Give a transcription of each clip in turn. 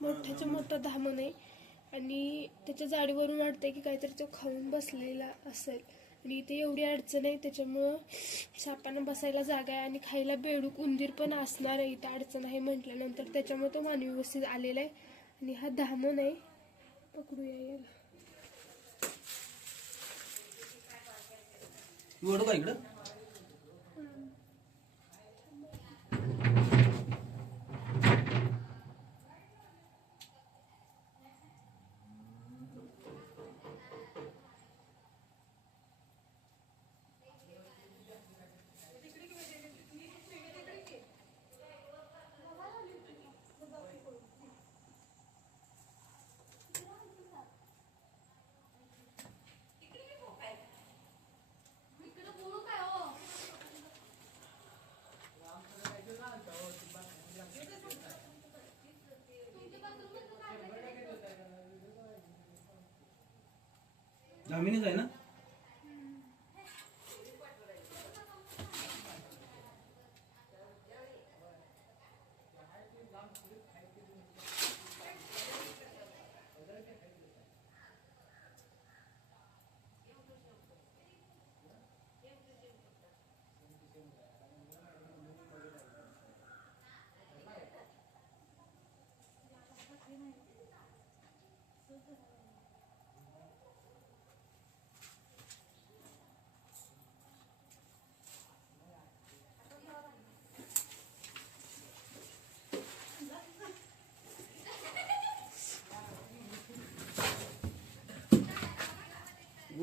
हा मोठ्याच्या मोठा धामण आहे. आणि त्याच्या जाडीवरून वाटतंय की काहीतरी तो खाऊन बसलेला असेल. आणि इथे एवढी अडचण आहे त्याच्यामुळं सापांना बसायला जागा आहे आणि खायला बेडूक उंदीर पण असणार आहे. इथं अडचण आहे म्हटल्यानंतर त्याच्यामुळे तो मानवी व्यवस्थित आलेला आहे. आणि हा धामण आहे. पकडूया याला. इकडं? जामिनीच आहे ना?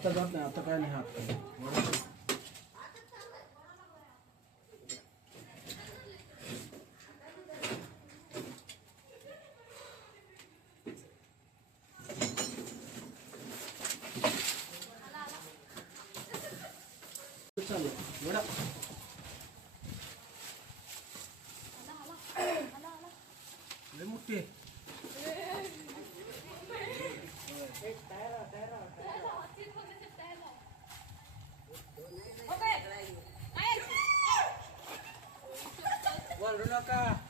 आता जात नाही आता काय नाही हात. Oke. Main. Wah, Lunaka.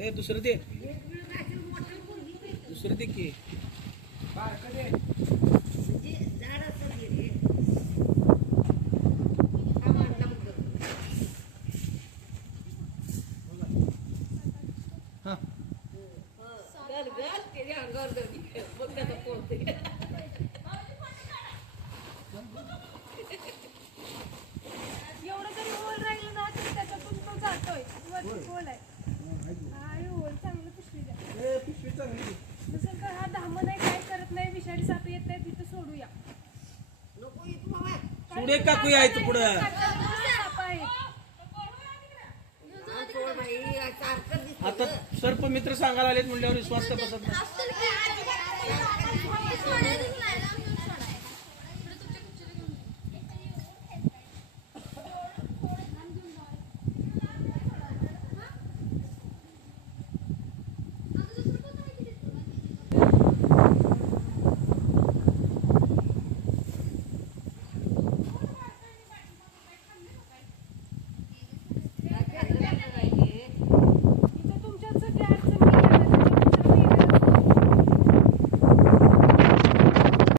ए दुसरं दे. दुसरं दे की. हा एवढं जरी होल राहिलं ना तरी त्याच्यातून तो जातोय वरती होल आहे हा हे होल चांगलं पिशवी द्या ए पिशवी चांगली नसेल तर हा धाम नाही काय करत नाही विषारी साप येत नाही तिथं सोडूया काकू यायचं पुढं साप आहे आता सर्प मित्र सांगायला आलेत म्हणल्यावर विश्वास का बसत नाही